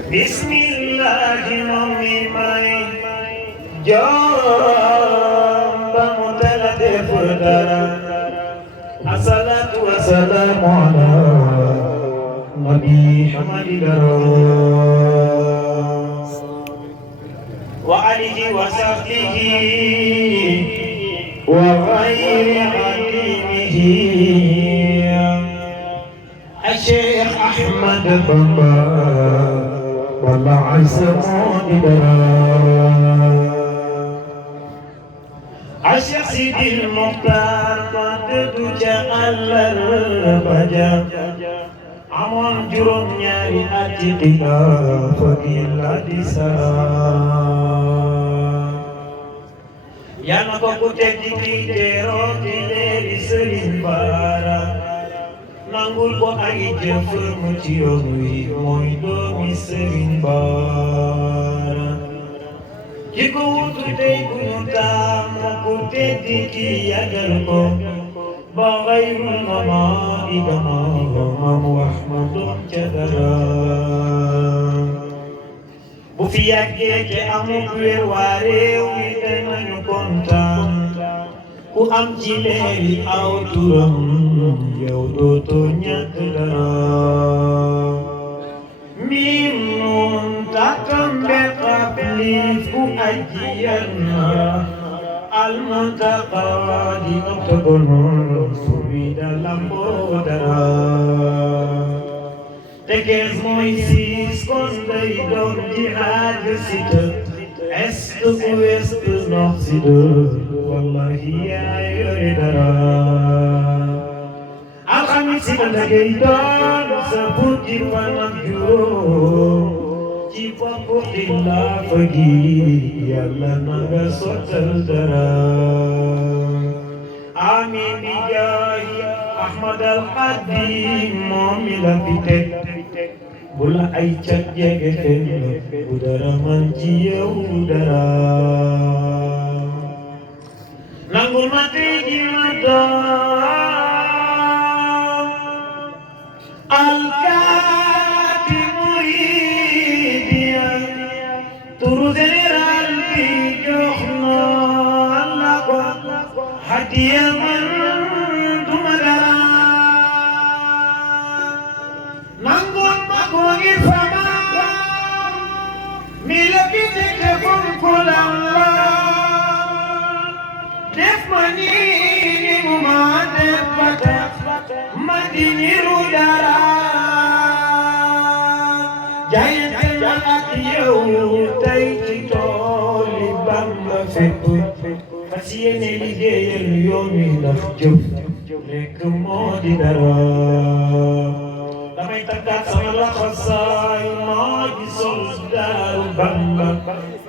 bismillahi momi may jomba mutala defu dara assalatu wassalamu ala nabi hamadidaro wa alihi wa sahbihi wa ghayri hadimihi الشيخ أحمد بابا والله عيسموني درا الشيخ سيدي المختار قد جعل البجا عمون جرم ياري أتقنا فقيلا دسا يا نكو تجيكي تيرو تيلي سرين بارا nangul ko ay jëfër mu ci yoon wi mooy doomi Sëriñ Bara ki ko wutu tey ku ñu taam ku teddi ki yàggal ko ba xayrul mama igama maam wax ma doon ca dara bu fi yàggee te amul wér waa réew mi danañu kontaan ku am ci leeri aw turam yow dootoo ñàkk dara miim noon tatambe xab liif ku aji yanna almantaqa di octogonon furida lamboo dara te kees mooy siis kon day doon jihaad sita est ouest nord sud wallahi yaa yore dara alxamis si dangay doon sa fukki fan ak juróom ci boppu xilaafa gi yàlla na nga sottal dara amiin bi jaay Ahmad al Xadim moom mi la fi teg bu la ay cat jege fenn bu dara man ci yow dara nangul ma tey ji ma doon alkaati muridiya turu général bi jox na la ko hadiya man duma dara nangul ma ko ngir fama mi la fi teg fonko la def ma ni mu ma def ba tax ma di niru dara jaayante ma ak yow tey ci tooli Bamba fépp fas yéene liggéeyal yoon wi ndax jëf rekk moo di dara damay takkaat sama laxasaay maa ji soldaaru Bamba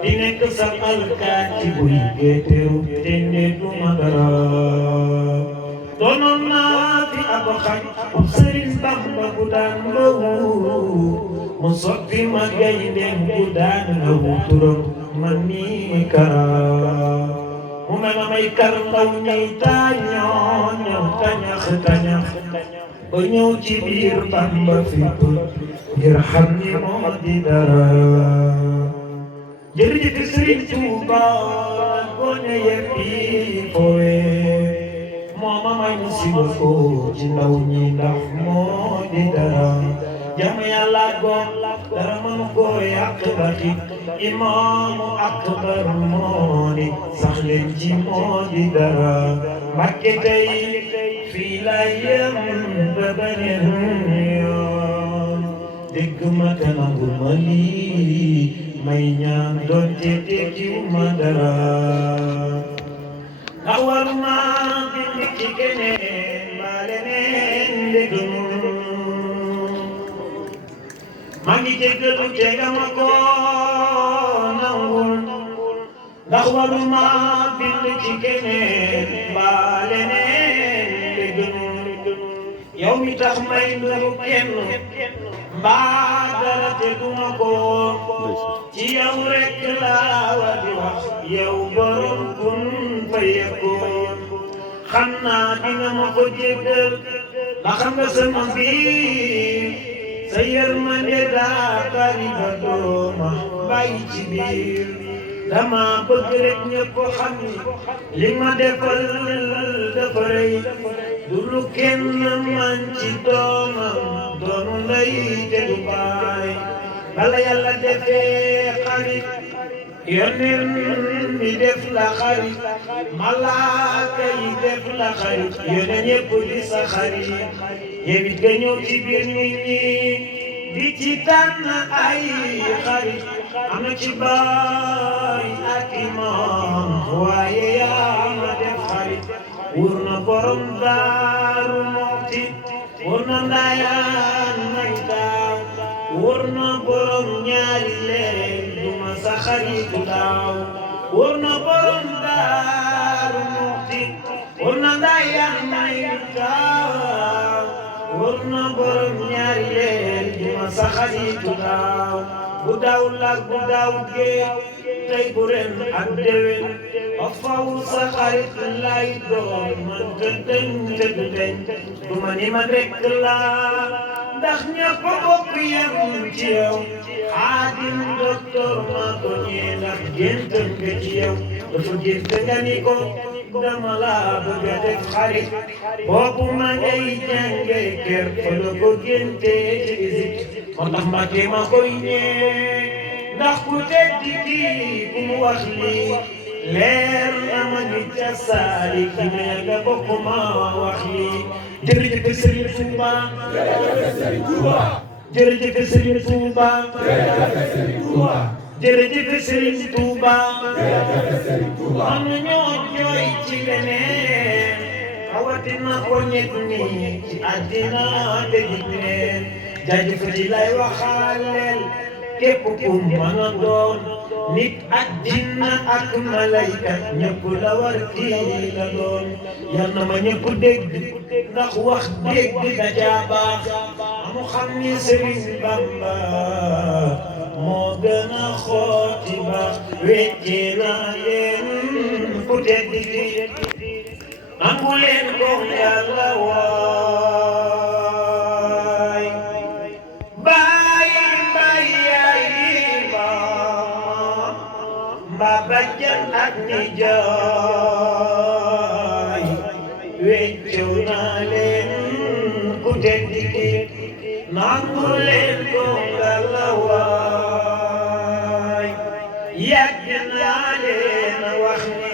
di nekk sa alkaati buy géeteru te ne duma dara doonoon naa fi ab xaj ab Sëriñ Bamba bu daan lawu mu soppi ma gaynde bu daan lawu turam man nii kara mu mel na may kar ndaw ñëw taañoo ñëw tañax tañax ba ñëw ci biir Bamba fépp ngir xam ni moo di dara jërëjëf Sëriñ Tuuba gone yeppi foowe moo ma may mu siba ko ci ndaw ñi ndax moo di dara jàmm Yàlla goom dara mënu ko yàq baxi imaamu akbar moo ni sax leen ci moo di dara Mbàkke tey fii la yem ba beneen yoon dégg ma te nangu ma lii may ñaan doon te tekkiw ma dara ndax waruma bind ci keneen mbaa leneen dégg maa ngi jéggalu te nga ma ko nangul ndax waruma bind ci keneen mbaa leneen dégg yow mi tax may nuru kenn mbaa dara teguma ko ci yow rek laa war di wax yow borom kun fayakun xam naa dina ma ko jéggal ndax xam nga sama biir sa yërmande daa bari ba dooma bàyyi ci biir dama bëgg rek ñëpp xam ni li ma defal dafa rëy du lu kenn man ci doomam doonu ndey te du baay bala yàlla defee xarit yónneen bi def la xarit malaaka yi def la xarit yónneen ñëpp di sa xarit yow it nga ñëw ci biir nit ñi di ci tànn ay xarit am na ci baay ak imam waaye yaa ma def xarit wóor na borom Daaru Muxti wóor na Ndayaan may daaw wóor na borom ñaari leer duma sa xaritu daaw wóor na borom Daaru Muxti wóor na Ndayaan may daaw wóor na borom ñaari leer duma sa xaritu daaw bu daaw laag bu daaw géej tey bu ren ak déwén ba faw sa xarit lay doon man te deñ te du deñ du ma ni man rek laa ndax ñëpp bokk yem ci yow xaadim docteur ma ko ñee ndax géntam nga ci yow dafa gént nga ni ko dama laa bëgg a def xarit boobu ma ngay jànge kër fa la ko génte ci visite moo tax Mbàkke ma koy ñee ndax ku tedd kii ku mu wax lii leer na ma ni ca saali ki ne nga bokk ma wax lii jërëjëf Serigne Touba jërëjëf Serigne Touba jërëjëf Serigne Touba am na ñoo jooy ci leneen rawatina ko ñett ni ci àddina te jig neen jaajëf ji lay waxaaleel képp ku mën a doon nit ak jinna ak malayka ñëpp la war kii la doon yal na ma ñëpp dégg ndax wax dégg dajaa baax mu xam ni Serigne Bamba moo gën a xooti baax wecce naa leen ku tedd gi nangu leen ko Yàlla waay bàjjan ak nijaay weccew naa leen ku tedd ki nangu leen ko Yàlla waay yàgg naa leen wax ni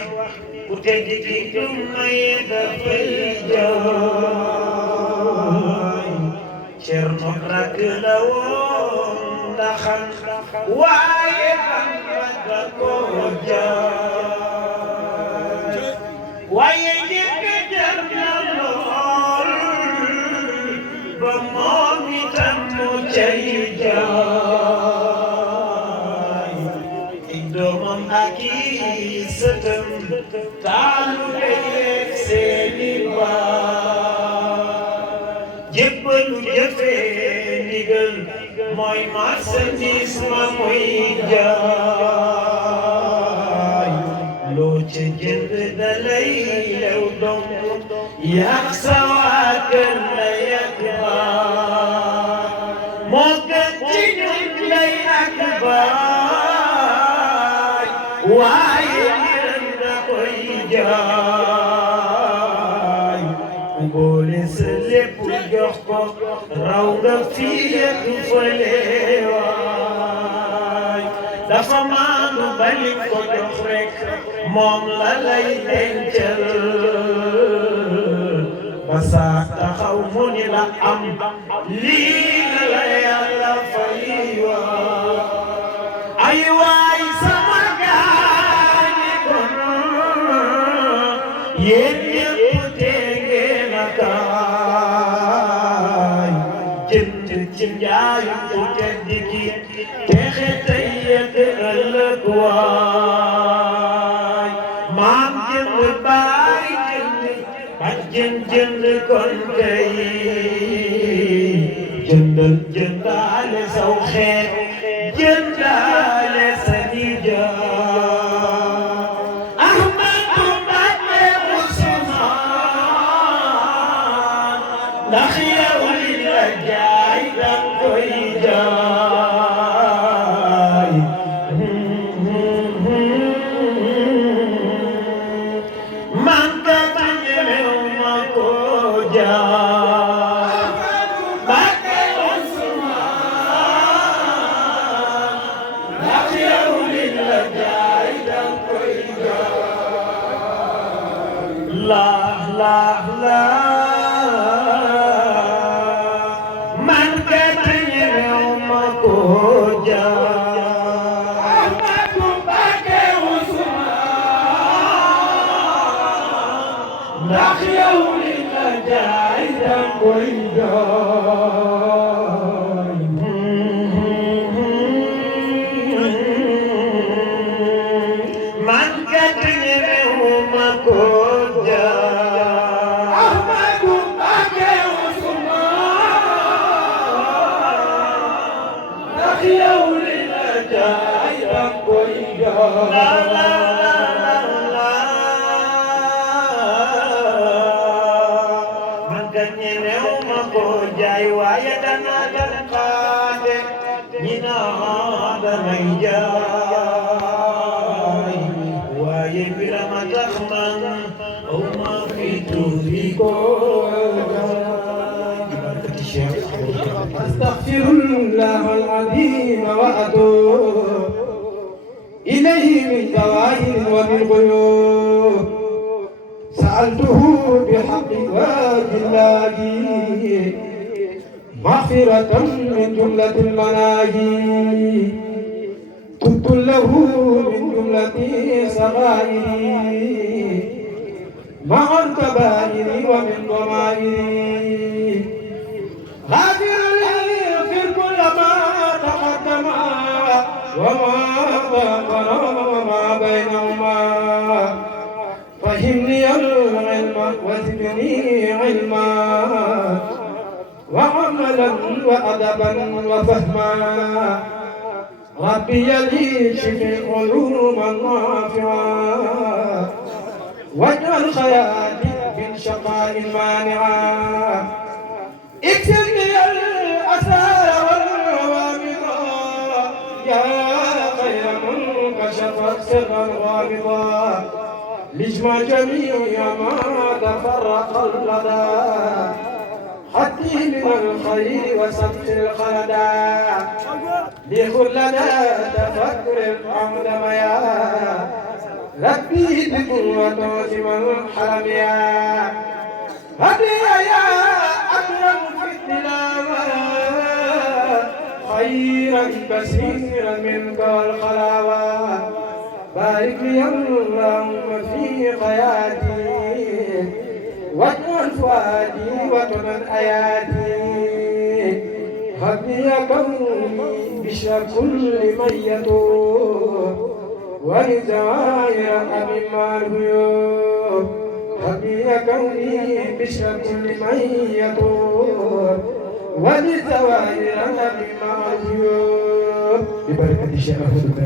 ku tedd ki du may dafay jaay Cerno rakk la woon ndaxam waaye waaye njëkk jar na lool ba moom itam mu cay jaay ay doomam ak i sëtam taalibe yeeg seeni baay jébbalu jëfee ndigal mooy marchandise ma muy jaay loo ca jënd da lay lew dong yak sa waa kër la yak baay moo gën ci ñun lay ak baay waaye mbiram da koy jaay ku boole sa lépp jox ko raw nga fii ak fële waay dafa maanu bali ko jox rek moom la lay dencal ba saa taxaw mu ni la am lii la la Yàlla fay waay ay waay sama gaañi kon yéen ñëpp tege na kaay jënd ci njaayu ku tedd ki texe tey ak ëllëg waay maam jënd baay jënd bàjjen jënd kon tey jëndaale saw xeet jëndaale sa nijaay Ahmadu Mbàkke Usmaan ndax yow li la jaay dang koy أستغفر الله العظيم وأتوب إليه من ظواهر ومن غيوب سألته بحق وجه الله مغفرة من جملة المناهي تبت له من جملة صغائري مع الكبائر ومن ضمائري غافر لي في كل ما تقدم وما ذكر وما بينهما فهمني العلم وزدني علما وعملا وأدبا وفهما ربي لي شفي علوما نافعا واجعل حياتي من شقاء مانعا اكتب لي الأسرار والوامض يا خير من كشف سرا غامضا لجمع جميع ما تفرق اللدى حتي من الخير وسبت الخلدا لخل لنا تفكر الحمد ميا ربي بقوة من حرميا هدي يا أكرم في التلاوة خيرا كثيرا منك والخلاوة بارك لي اللهم في حياتي واجعل فؤادي وطن آياتي هب لي كوني بشر كل من يتوب ولزوائر أبي مع الغيوب هب لي كوني بشر كل من يتوب ولزوائر أبي مع الغيوب ببركة الشيخ أحمد بن